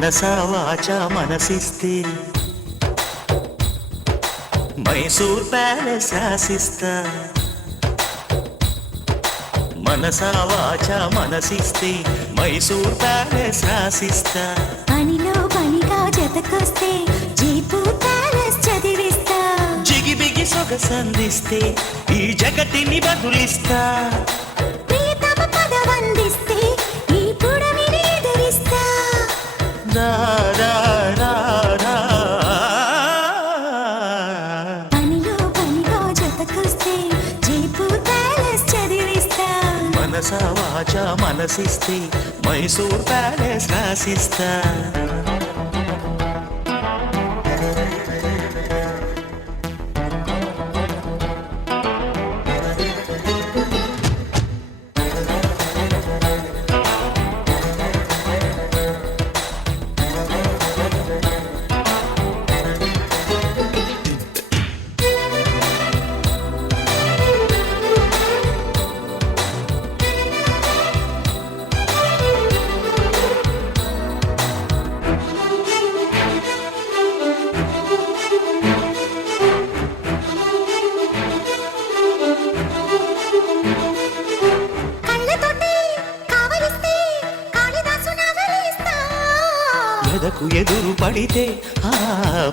మనసా వాచా మనసిస్తే మైసూర్ ప్యాలెస్ రాసిస్తా. మనసా వాచా మనసిస్తే మైసూర్ ప్యాలెస్ రాసిస్తా. పనిలో పనిగా జతకొస్తే జైపూర్ ప్యాలెస్ చదివిస్తా. జిగిబిగి సొగసందిస్తే ఈ జగతిని బదులిస్తా. ప్రియతమ పదవందిస్తే ఈ పుడమిని ఎదురిస్తా. రా రా రా రా. పనిలో పనిగా జతకొస్తే జైపూర్ ప్యాలెస్ చదివిస్తా. మనసా వాచా మనసిస్తే మైసూర్ ప్యాలెస్ రాసిస్తా. ఎదకు ఎదురు పడితే ఆ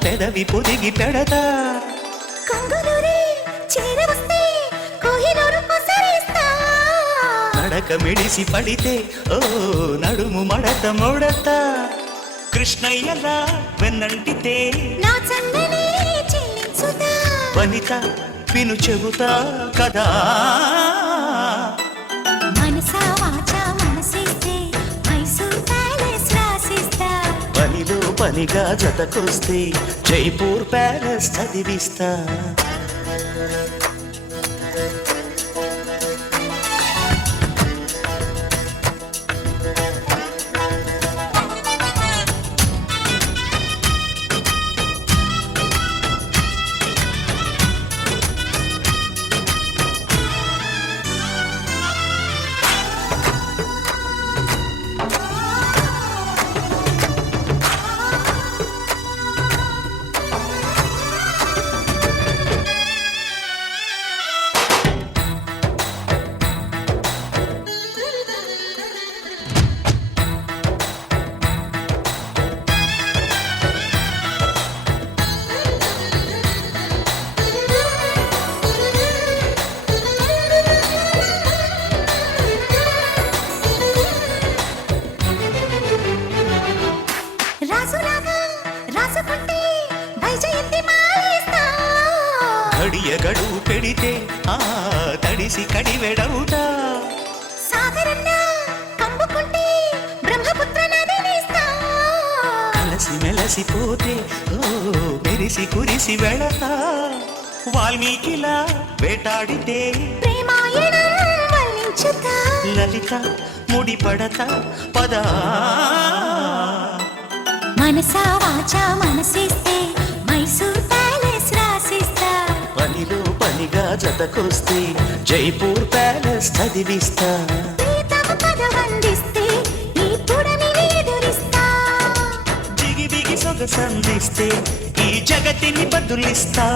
పెదవి పొదిగి పెడతా. నడక మిడిసి పడితే ఓ నడుము మడత మొడతా. కృష్ణయ్యలా వెన్నంటితే వనిత విను చెబుతా కదా. మనసా వాచా మనసిస్తే మైసూర్ ప్యాలెస్ రాసిస్తా. పనిలో పనిగా జతకొస్తే జైపూర్ ప్యాలెస్ చదివిస్తా. గడియ గడువు పెడితే ఆ తడిసి కడివెడవుతా. కలసి మెలసిపోతే ఓ మెరిసి కురిసి వెళతా. వాల్మీకిలా వేటాడితే లలిత ముడిపడతా పదా. మనసా వాచా మనసిస్తే మైసూర్ ప్యాలెస్ రాసిస్తా. పనిలో పనిగా జతకొస్తే జైపూర్ ప్యాలెస్ చదివిస్తా. పదవందిస్తే ఈ పుడమిని ఎదురిస్తా. జిగిబిగి సొగసందిస్తే ఈ జగతిని బదులిస్తా.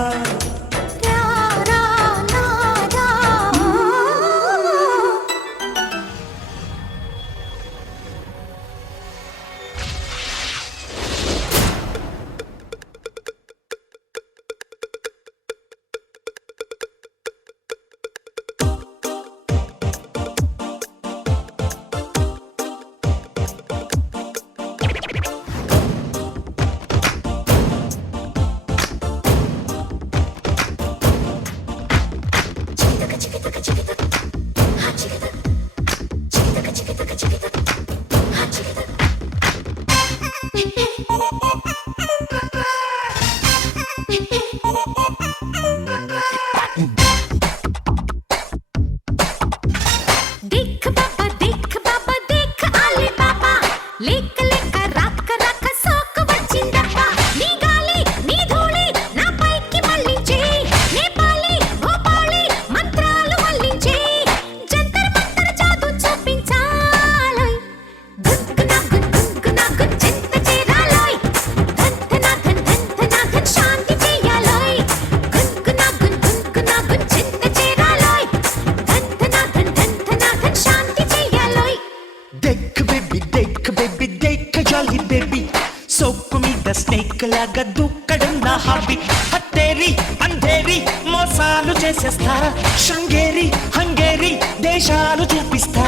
స్నేక్ లాగా దూకడం నా హాబీ హత్తేరి అంధేరి మోసాలు చేసేస్తా శృంగేరి హంగేరి దేశాలు చూపిస్తా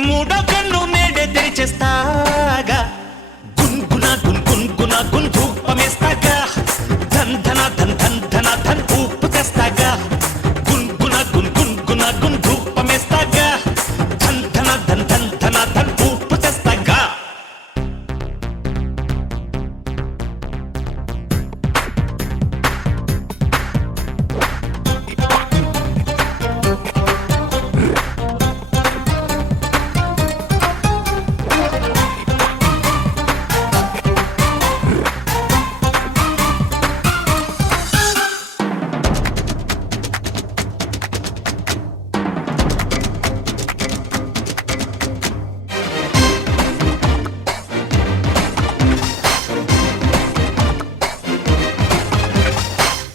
మూడో కన్ను నేడే తెరిచేస్తాగా గున్గున గున్గున గున్ ధూపమేస్తాగా ధన్ ధన ధన్ ధన్ ధన ధన్ ఊపు తెస్తాగా గున్గున గున్గున గున్ ధూపమేస్తాగా ధన్ ధన ధన్ ధన్ ధన ధన్ ఊపు తెస్తాగా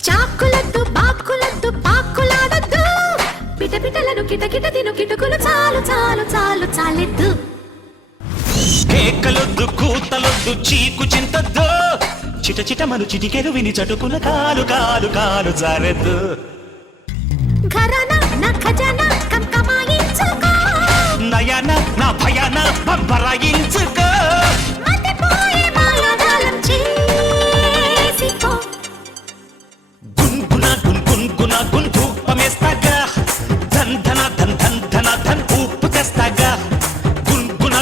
చాకులద్దు బాకులద్దు పాకులాడద్దు పిటపిటలను కిటకిట తిను కిటుకులు చాలు చాలు చాలు చాలెద్దు కేకలొద్దు కూతలొద్దు చీకు చింతద్దు చిట చిట మను చిటికెరు విని చటుకుల కాలు కాలు కాలు జారెద్దు ఘరానా నా ఖజానా కమాయించుకో నయన నా భయాన బంబరాయించుకో మతిపోయే మాయాజాలం చేసిపో గున్గున గున్గున గున్ ధూపమేస్తాగా ధన్ ధన ధన్ ధన్ ధన ధన్ ఊపు తెస్తాగా గున్గున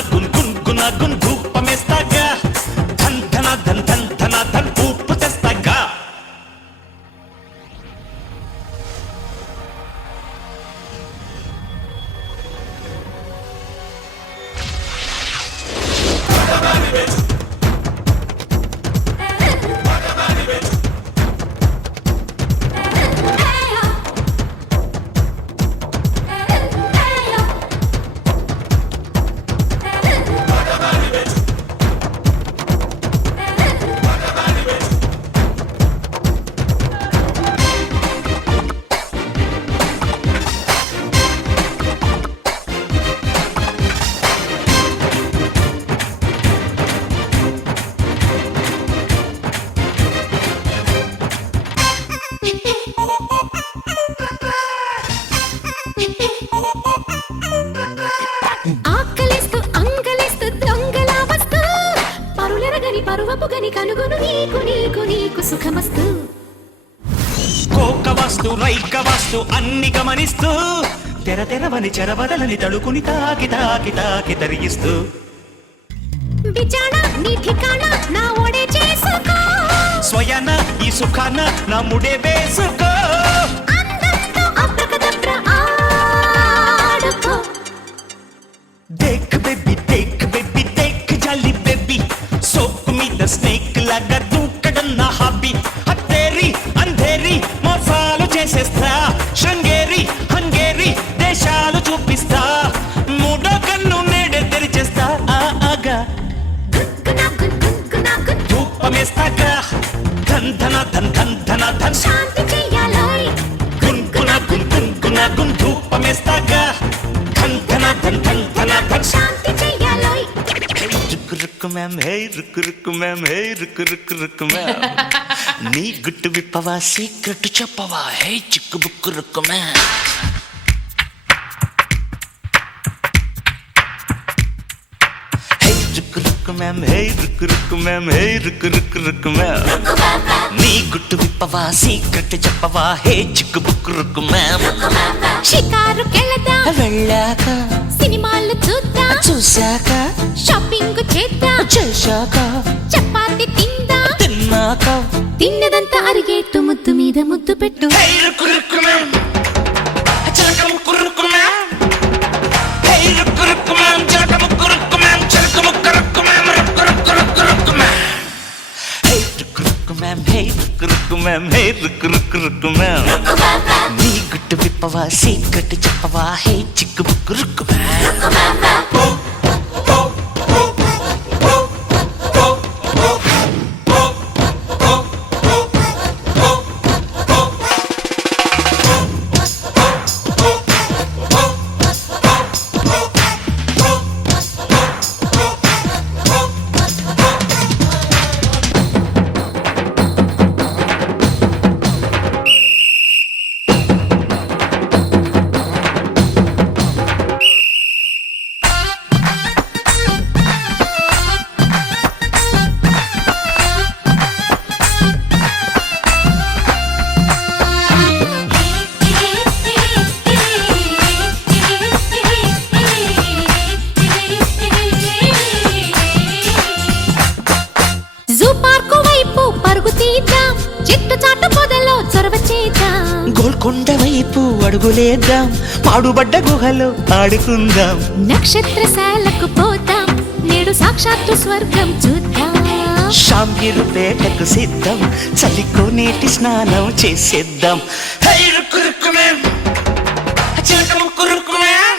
గున్ ధూపమేస్తాగా ధన్ ధన ధన్ ధన్ ధన ధన్ ఊపు తెస్తాగా ఆకలిస్తూ అంగలిస్తూ దొంగలా వస్తూ పరులెరగని పరువపు గని కనుగొను నీకు నీకు నీకు సుఖమస్తు కోక వస్తు రైక వస్తు అన్ని గమనిస్తూ తెర తెరవని చెరవదలని తడుకుని తాకి తాకి తాకి తరిగిస్తూ బిచాణ నీ ఠికాణ నా ఓడే చేసుకో స్వయాన ఈ సుఖాన నా ముడే వేసుకో అందంతో అబ్రకదబ్ర ఆడుకో దేక్ బేబీ దేక్ జాలి బేబీ సోకు మీద స్నేక్ లాగా దూకడం నా హాబీ హత్తేరి అంధేరి మోసాలు చేసేస్తా శృంగేరి హంగేరి దేశాలు చూపిస్తా మూడో కన్ను నేడే తెరిచేస్తా ఆగా గున్ ధూపమేస్తాగా ధన్ ధన ధన్ ధన్ ధన ధన్ శాంతి చెయ్యాలోయ్ గున్గున గున్ ధూపమేస్తాగా ధన్ ధన ధన్ ధన్ ధన ధన్ శాంతి చెయ్యాలోయ్ రుక్కు మ్యామ్ హే రుక్కు మ్యామ్ హే రుక్కు మ్యామ్ నీ గుట్టు విప్పవా సీక్రెట్ చెప్పవా హే చిక్కు బుక్కు రుక్కు మ్యామ్ హే రుక్కు మ్యామ్ హే రుక్కు మ్యామ్ హే రుక్కు మ్యామ్ నీ గుట్టు విప్పవా సీక్రెట్ చెప్పవా హే చిక్కు బుక్కు రుక్కు మ్యామ్ షికారుకెళదా వెళ్ళాక సినిమాలు చూద్దాం చూశాక షాపింగ్ చేద్దాం చేశాక చపాతి తిందా తిన్నాక తిన్నదంతా అరిగేట్టు ముద్దు మీద ముద్దు పెట్టు హే రుక్కు మ్యామ్ చిలక ముక్కు రుక్కు మ్యామ్ హే రుక్కు మ్యామ్ చిలక ముక్కు రుక్కు మ్యామ్ చిలక ముక్కు రుక్కు మ్యామ్ రుక్కు మ్యామ్ హే రుక్కు మ్యామ్ హే రుక్కు మ్యామ్ హే రుక్కు మ్యామ్ నీ గుట్టు విప్పవా సీక్రెట్ చెప్పవా హే చిక్కు బుక్కు రుక్కు మ్యామ్ కొండవైపు అడుగులేద్దాం, పాడుబడ్డ గుహలో ఆడుకుందాం. నక్షత్రశాలకు పోతాం, నేడు సాక్షాత్తు స్వర్గం చూద్దాం. షాంగిరుపేటకు సిద్ధం, చలికో నీటి స్నానం చేసేద్దాం. హై రుక్కు రుక్కు మేం, చిలక ముక్కు రుక్కు మేం.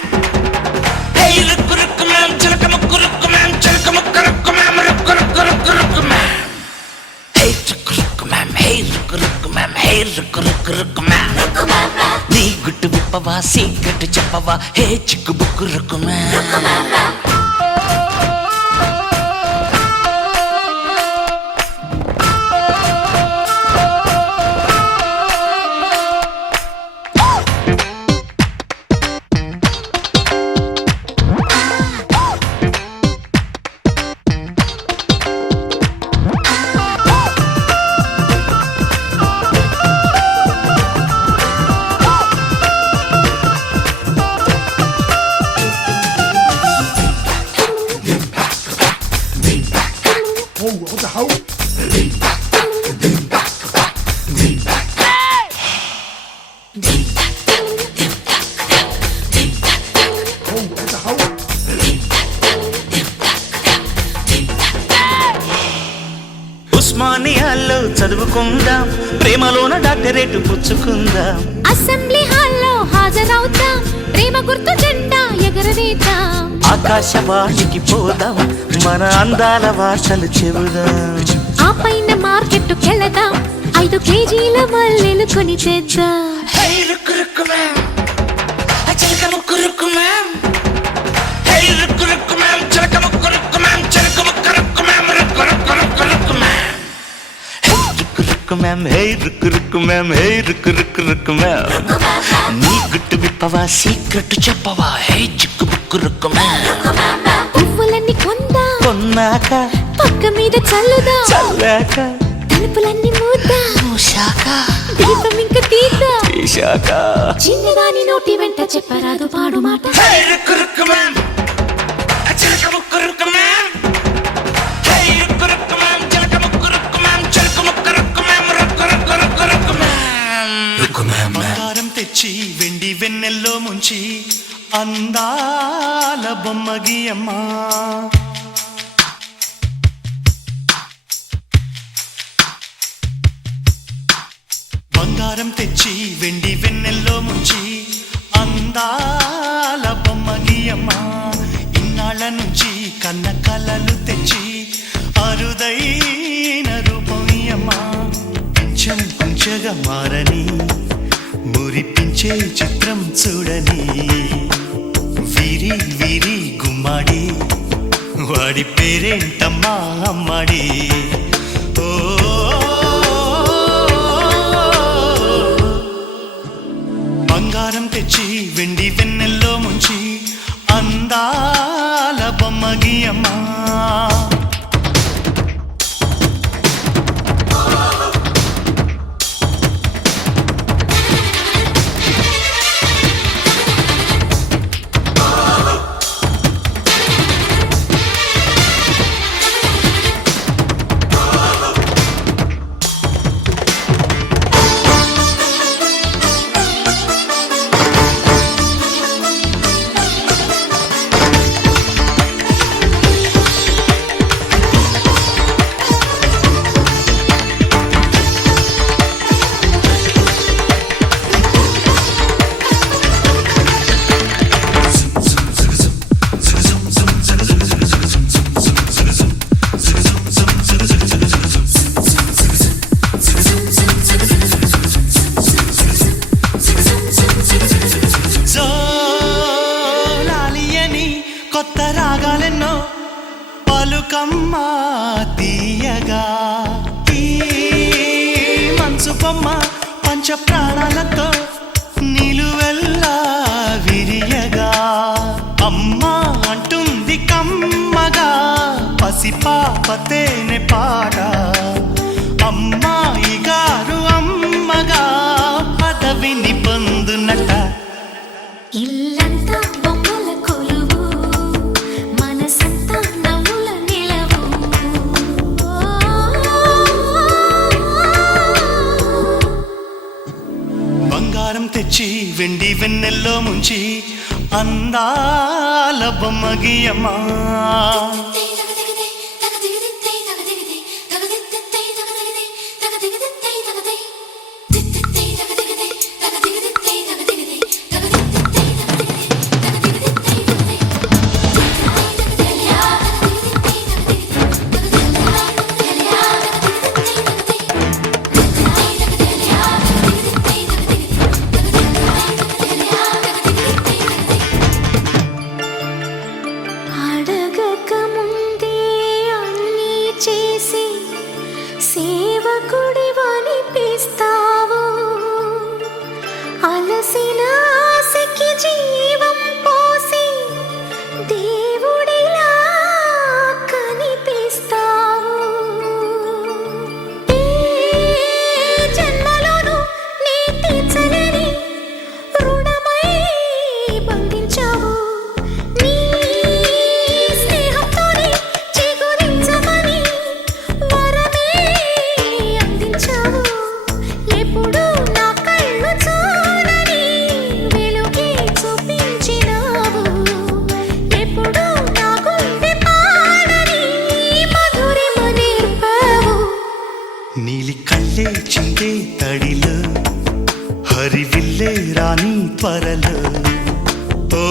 హై రుక్కు రుక్కు మేం, చిలక ముక్కు రుక్కు మేం, చిలక ముక్కు రుక్కు మేం, రుక్కు రుక్కు రుక్కు రుక్కు మేం. హై రుక్కు రుక్కు మేం, హై రుక్కు రుక్కు మేం, హై రుక్కు రుక్కు రుక్కు మేం. నీ గుట్టు విప్పవా, సీక్రెట్ చెప్పవా, హే చిక్కు బుక్కు రుక్కు మేం. ఉస్మానియాలో చదువుకుందాం, ప్రేమలోన డాక్టరేట్ పుచ్చుకుందాం. అసెంబ్లీ హాల్లో హాజరవుతాం, ప్రేమ గుర్తు జెండా ఎగరవేద్దాం. ఆకాశవాణికి పోదాం, మన అందాల వార్తలు చెబుదాం. ఆ పైన మార్కెట్టుకెళదాం, 5 కేజీల మల్లెలు కొని తెద్దాం. హై రుక్కు రుక్కు మేం, చిలక ముక్కు రుక్కు మేం. హై రుక్కు రుక్కు మేం, చిలక ముక్కు రుక్కు మేం, చిలక ముక్కు రుక్కు మేం, రుక్కు రుక్కు రుక్కు రుక్కు మేం. హై రుక్కు రుక్కు మేం, హై రుక్కు రుక్కు మేం, హై రుక్కు రుక్కు రుక్కు మేం. నీ గుట్టు విప్పవా, సీక్రెట్ చెప్పవా, హై చిక్కు బుక్కు రుక్కు మేం. పువ్వులన్నీ కొందా, కొన్నాక పక్క మీద చల్లుదా, చల్లాక తలుపులన్నీ మూద్దా, మూశాక దీపం ఇంక తీద్దా. తీశాక చిన్నదాని నోటి వెంట చెప్పరాదు పాడు మాట. హై రుక్కు రుక్కు మేం, చిలక ముక్కు రుక్కు మేం. హై రుక్కు రుక్కు మేం, చిలక ముక్కు రుక్కు మేం, చిలక ముక్కు రుక్కు మేం, రుక్కు రుక్కు రుక్కు రుక్కు మేం. బంగారం తెచ్చి వెండి వెన్నెల్లో ముంచి అందాల బొమ్మ గీయమ్మా. బంగారం తెచ్చి వెండి వెన్నెల్లో ముంచి అందాల బొమ్మ గీయమ్మా. ఇన్నాళ్ళ నుంచి కన్న కలలు తెచ్చి అరుదైన రూపం ఇయ్యమ్మా. కొంచెం కొంచెగా మారని మురిపించే చిత్రం చూడని, వీరి వీరి గుమ్మాడి వాడి పేరేంటమ్మా అమ్మాడి. ఓ బంగారం తెచ్చి వెండి వెన్నెల్లో ముంచి అందాల బొమ్మ గీయమ్మా. కొత్త రాగాలెన్నో పలుకమ్మ తీయగా, ఈ మనసు బొమ్మ పంచ ప్రాణాలతో నిలువెల్లా విరియగా. అమ్మా అంటుంది కమ్మగా పసిపాప తేనె పాట. అమ్మాయి గారు అమ్మగా పదవిని పొందునట. ఇల్లంతా బొమ్మల కొలువు, మనసంతా నవ్వుల నిలవు. బంగారం వెండి వెన్నెల్లో ముంచి అందాల బొమ్మ గీయమ్మా అడగక ముందే అన్నీ చేసి సేవకుడివనిపిస్తావు అలసిన ఆశకి జీవం పోసి దేవుడిలా కనిపిస్తావు ఏ జన్మలోనూ నీ తీర్చలేని రుణమై బంధించావు నీ స్నేహంతోనే చిగురించమని వరమే అందించావు ఎప్పుడు నా కళ్ళు చూడని వెలుగే చూపించినావు ఎప్పుడు నా గుండె పాడని మధురిమ నేర్పావు నీలి కళ్ళే చిందే తడిలో హరివిల్లే రాణి త్వరలో ఓ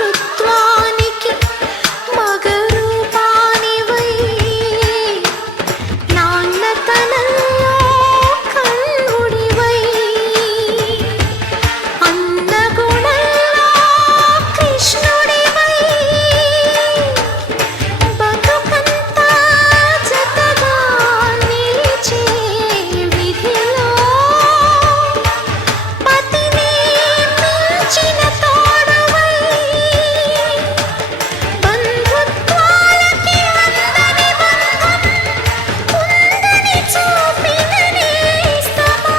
మాతృత్వానికి మగరూపానివై నాన్నతనంలో కన్నుడివై అన్నగుణంలో కృష్ణుడివై బతుకంతా జతగా నిలిచే విధిలో పతిని మించిన తోడువై బంధుత్వాలకి అందని బంధం ఉందని చూపిన నేస్తమా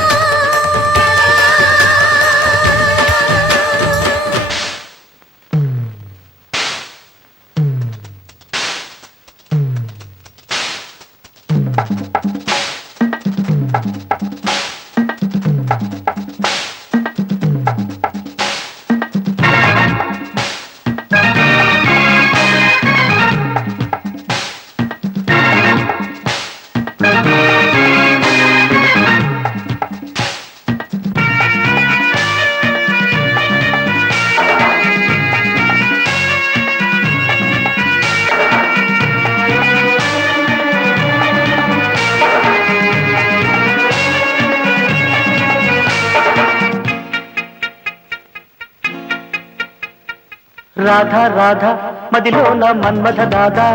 రాధా రాధా మదిలోన మన్మథ దాదా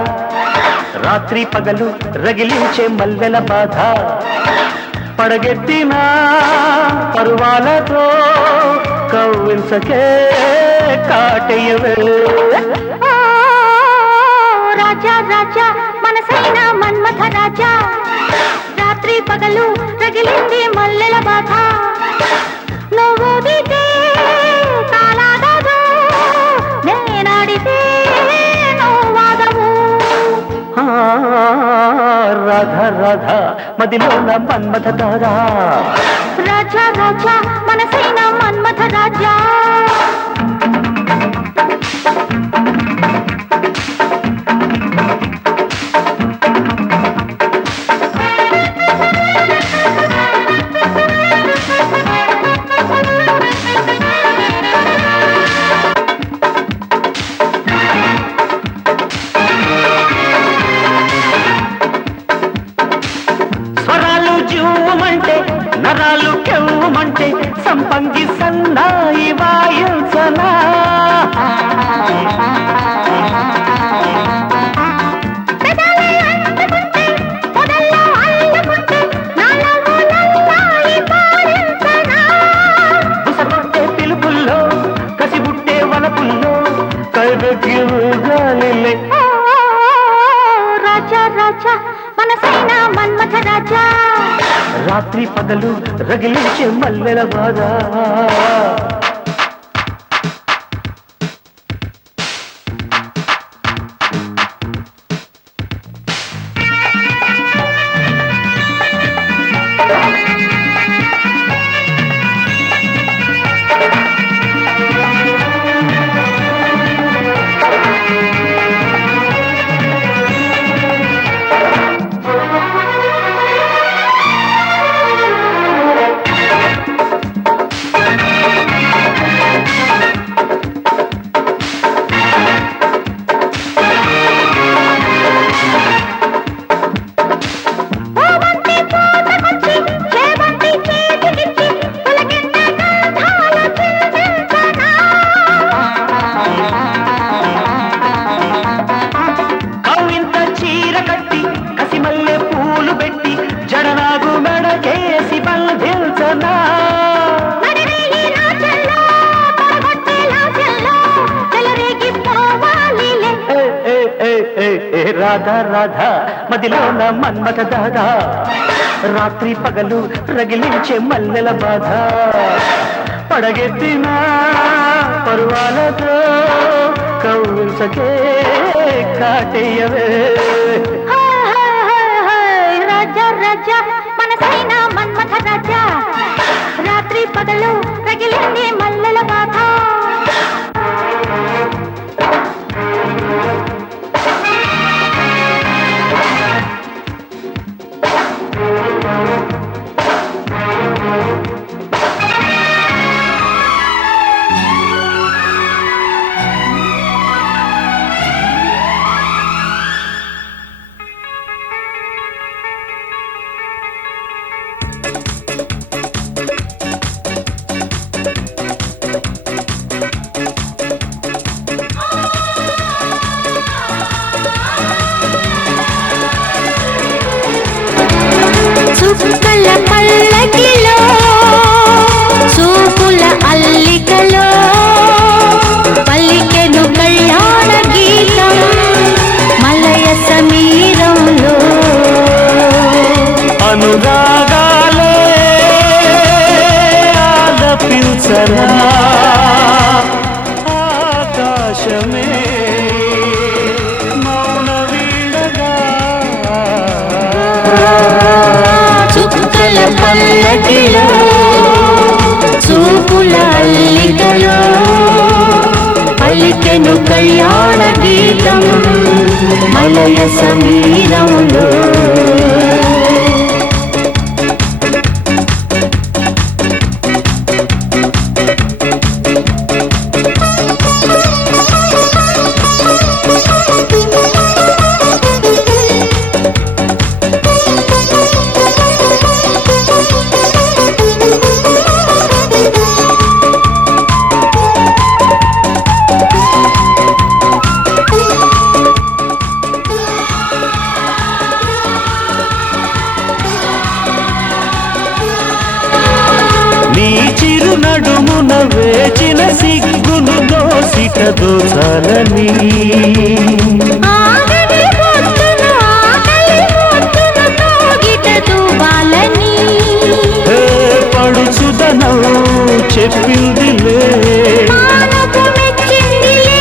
రాత్రి పగలు రగిలించే మల్లెల బాధ పడగెత్తిన పరువాలతో కవ్వించకే కాటయ్యవే రాజా రాజా మనసైన మన్మథ రాజా రాత్రి పగలు రగిలింది మల్లెల బాధ నువ్వు దిగే తాళాదదు నేనాడితే నువ్వాదవు రాధా రాధా మదిలోన మన్మథ దాదా రాజా రాజా మనసైన మన్మథ రాజా స్వరాలు జూమంటే నరాలు కెవ్వుమంటే సంపంగి సన్నాయి వాయించనా బుసపట్టే పిలుపుల్లో కసిబుట్టే వలపుల్లో కైబెక్కి గాలిలే రాజా రాజా మనసైన మన్మథ రాజా రాత్రి పగలు రగిలించే మల్లెల బాధ రాధా రాధా మదిలోన మన్మథ దాదా రాత్రి పగలు రగిలించే మల్లెల బాధ పడగెత్తిన పరువాలతో కౌసకే కాటేయవే రాజా రాజా మనసైన మన్మథ రాజా రాత్రి పగలు రగిలింది మల్లెల బాధ చుక్కల పల్లకిలో చూపుల అల్లికలో పల్లికెను కళ్యాణ గీతం మలయ సమీరంలో అనురాగాలే ఆలపించరా ఆకాశమే మౌన వీణగా చుక్కల పల్లకిలో చూపుల అల్లికలో పలికెను కళ్యాణ గీతం మలయ సమీరంలో నీ చిరు నడుమున వేచిన సిగ్గును దోసిట దోచాలని ఆగని పొద్దున ఆకలి పొద్దున తోగిట దువ్వాలని పడుచుదనం చెప్పిందిలే మానపు మెచ్చిందిలే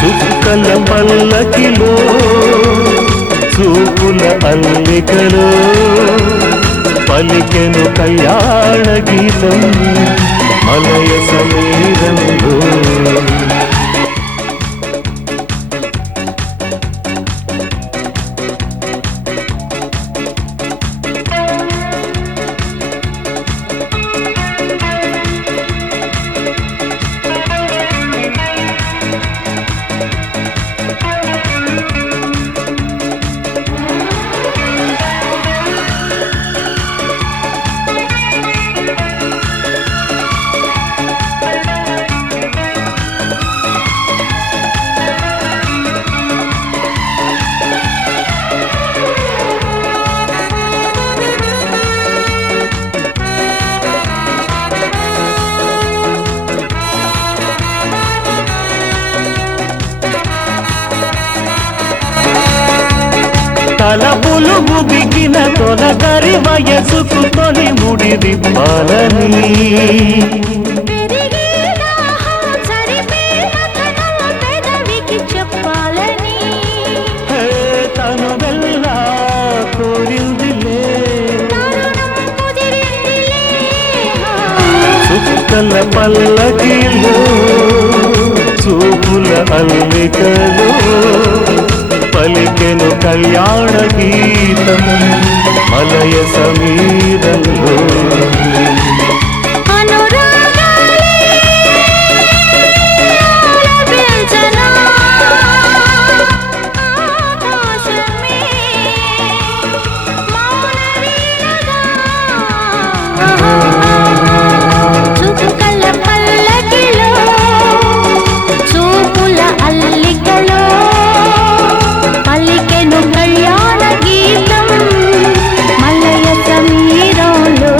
చుక్కల పల్లకిలో చూపుల అల్లికలో పలికెను కళ్యాణ గీతం మలయ సమీరంలో తలపులు బిగిన తొలగరి వయసుకు తొలి ముడిదిప్పాలని పెరిగే దాహం సరిపేన కనుల పెదవికి చెప్పాలని హే, తను వెళ్ళా కోరిందిలే తరుణం కుదిరిందిలే చుక్కల పల్లకిలో చూపుల అల్లికలో పలికెను కళ్యాణ గీతం మలయ సమీరంలో అనురాగాలే ఆలపించనా ఆకాశమే మౌన వీణగా చుక్కల పల్లకిలో చూపుల అల్లికలో పలికెను కళ్యాణ గీతం మలయ సమీరంలో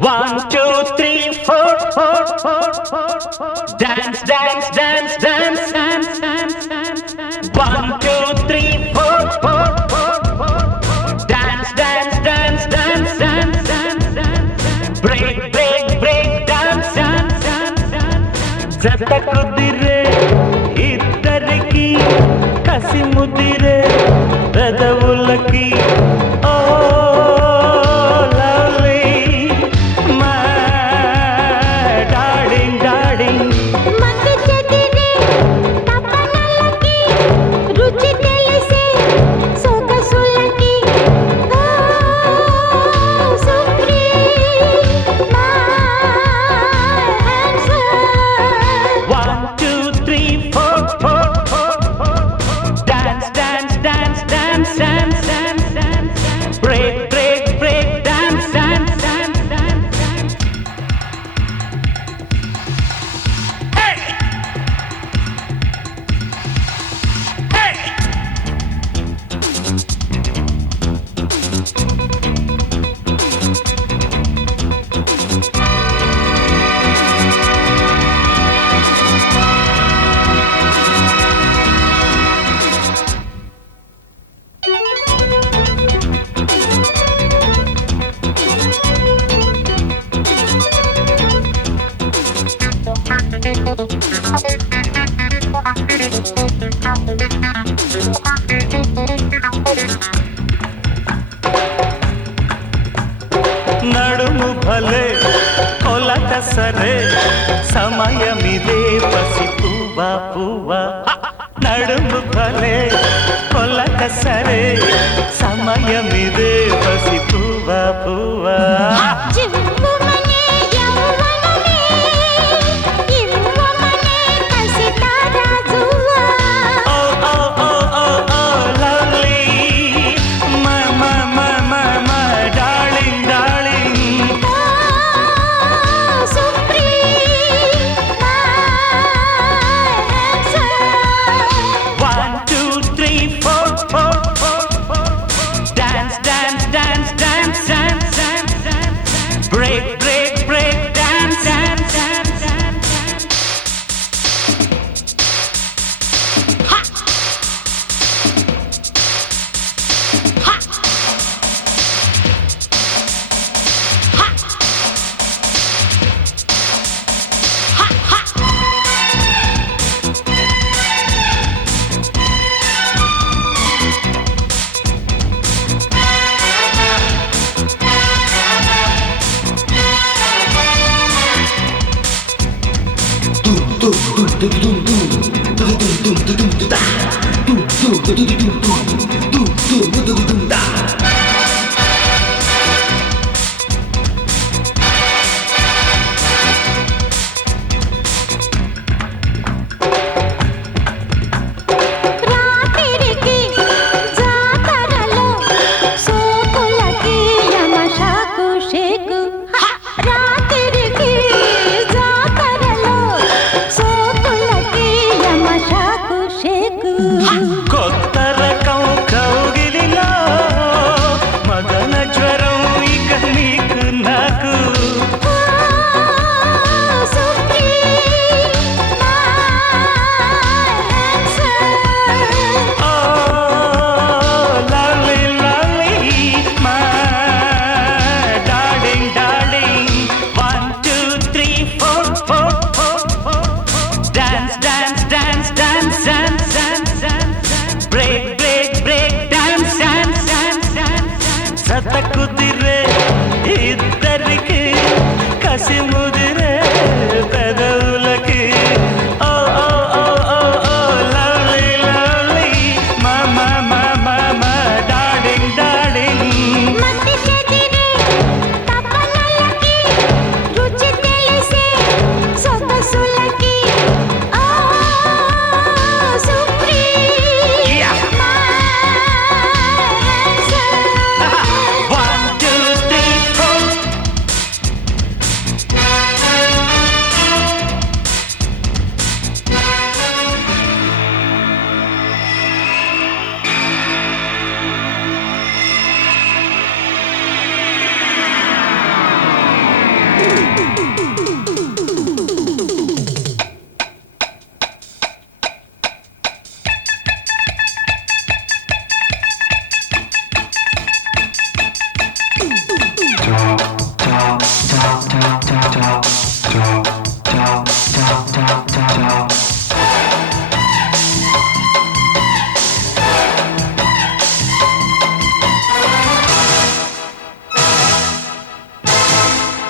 One, two, three, four, four, four, four, four. Dance, dance, dance, dance, dance, dance, dance, dance. 1, 2, 3, 4, 4, 4, 4, 4. Dance, dance, dance, dance, dance, dance, dance. Break, break, break, dance, dance, dance, dance. జత కుదిరే ఇద్దరికి కసి ముదిరే పెదవులకి ఓ మంది చెదిరే తపనలకి రుచి తెలిసే సొగసులకి ఓ supreme my answer 1, 2, 3, 4, 4, 4, 4. Dance, dance, dance, dance, dance, dance, dance, dance. Break, break, break, dance, dance, dance, dance, dance. Hey! Hey! నడుము భలే కొలత సరే సమయమిదే పసి పువ్వా పువ్వా నడుము భలే కొలత సరే సమయమిదే పసి పువ్వా పువ్వా జివ్వుమనే యవ్వనమే ఇవ్వమనే కసితారాజువా ఓ ఓ ఓ ఓ ఓ lovely my my my my my darling darling ఓ సుప్రీం మై ఆన్సర్ 1, 2, 3, 4, 4, 4. రాత్రికి జాతరలో సోకులకి యమషాకు షేకు రాత్రికి జాతరలో సోకులకి యమషాకు షేకు కొత్త రకం కౌగిలిలో మదన జ్వరం ఇక నీకు నాకు సుఖీ ఓ lovely lovely my darling darling 1 2 3 4 dance dance dance dance dance dance break break break dance dance dance dance సత కుదిరే ఇద్దరికి కసి ముదిరే పెదవులకి ఓ ఓ ఓ ఓ ఓ లవ్లీ లవ్లీ మా మా మా మా మా డార్లింగ్ డార్లింగ్ మట్టి చెదిరే తపనలకి రుచి తెలిసే సొగసులకి ఆ సుప్రీ Yeah. మై 1 2 3 4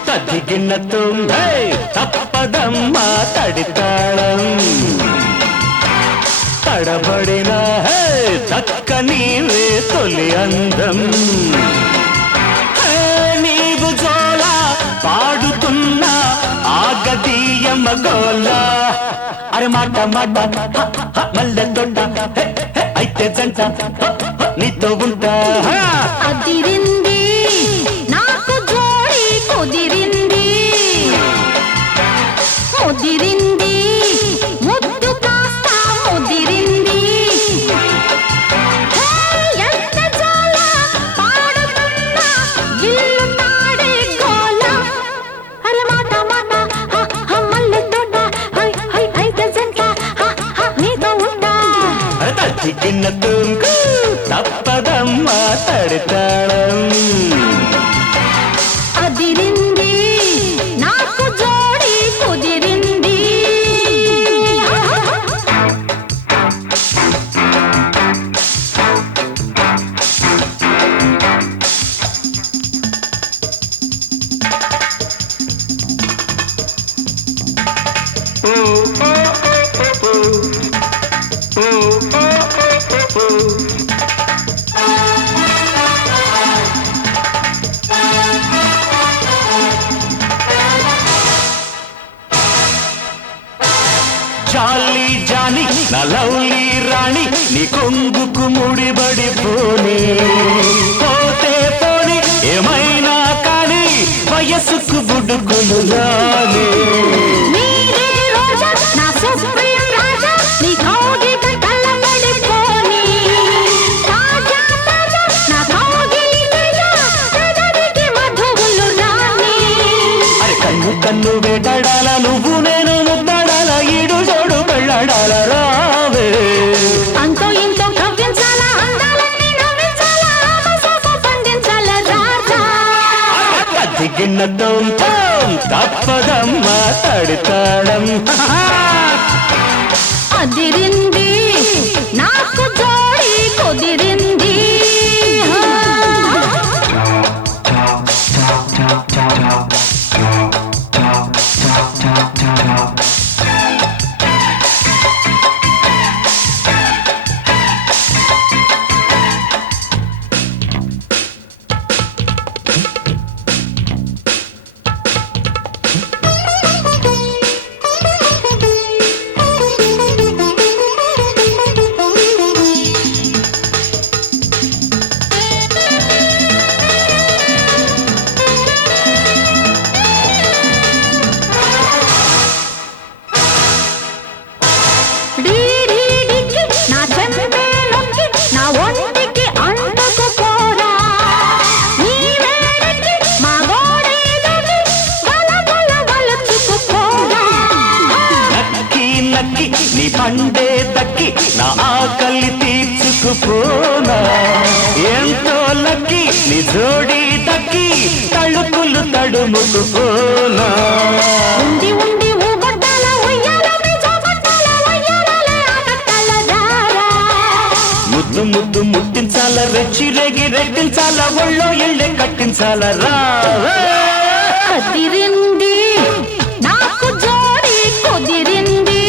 తదిగిన తుండే తప్పదమ్మా తడితాళం తడబడిన హే దక్కనీవే తొలి అందం హే నీవు జోలా పాడుతున్నా ఆగదీయమ్మ గోలా అరే మాట మాట హ, హ, మల్లె తొండ హే, హే, అయితే జంట హ, హ, నీతో ఉంటా హ. అదిరింది నాకు జోడి కుదిరింది ముదిరింది ముద్దు కాస్త ముదిరింది హే, ఎంత జోల పాడుతున్నా గిల్లు తాడే గోల అరే మాట మాట హ, హ, మల్లె తోట హై హై అయితే జంట హ, హ, నీతో ఉంటా తదిగిన తుంగు తప్పదమ్మా తడితాళం అదిరింది నాకు జోడి కుదిరింది జాలి జాలి నా లవ్లీ రాణి నీ కొంగుకు ముడిబడి పోని పోతే పోని ఏమైనా కానీ వయసుకు బుడుగులు రాని నీరే రోజా నా సుప్రీం రాజా నీ కౌగిట కళ్ళబడిపోని తాజా తాజా నా కౌగిలి తేజా పెదవికి మధువులు రాని అరే కన్ను కన్ను వేటాడాల నువ్వు నేను ముద్దాడాల ఈడు జోడు పెళ్ళాడాల రావే అంతో ఇంతో కవ్వించాలా అందాలన్నీ నవ్వించాలా ఆమసోసం పండించాలా రాజా తదిగిన తప్పదమ్మా తడితాళం అదిరింది నాకు జోడి కుదిరింది మండే దక్కి నా ఆకలి తీర్చుకుపోనా ఎంతో లక్కి నీ జోడి దక్కి తళుకులు తడుముకుపోనా ఉండి ఉండి ఊబట్టాల ఉయ్యాల మీ జోబట్టాల ఉయ్యాలలే ఆటట్టాల రారా ముద్దు ముద్దు ముట్టించాల రెచ్చి రేగి రెట్టించాల ఒళ్ళో ఎళ్ళే కట్టించాల రా కదిరింది నాకు జోడి కుదిరింది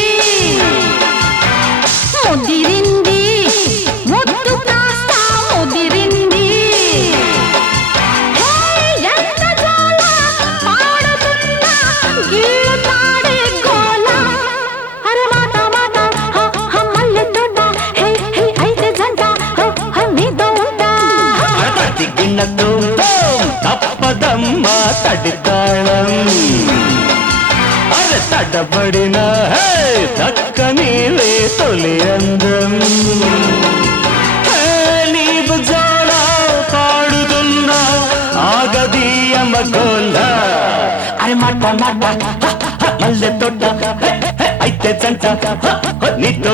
ముదిరింది ముద్దు కాస్త ముదిరింది హే, ఎంత జోల పాడుతున్నా గిల్లు తాడే గోల అరే మాట మాట మల్లె తోట హే హే అయితే జంట నీతో ఉంటా ప్రతి గిన్నెతో తప్పదమ్మ తడితాళం అరే తడబడిన దక్కనీవే తొలి అందం నీవు జోడ పాడుతున్నా ఆగదీయమ గోల అరే మాట మాట మల్లె తోట అయితే జంట నీతో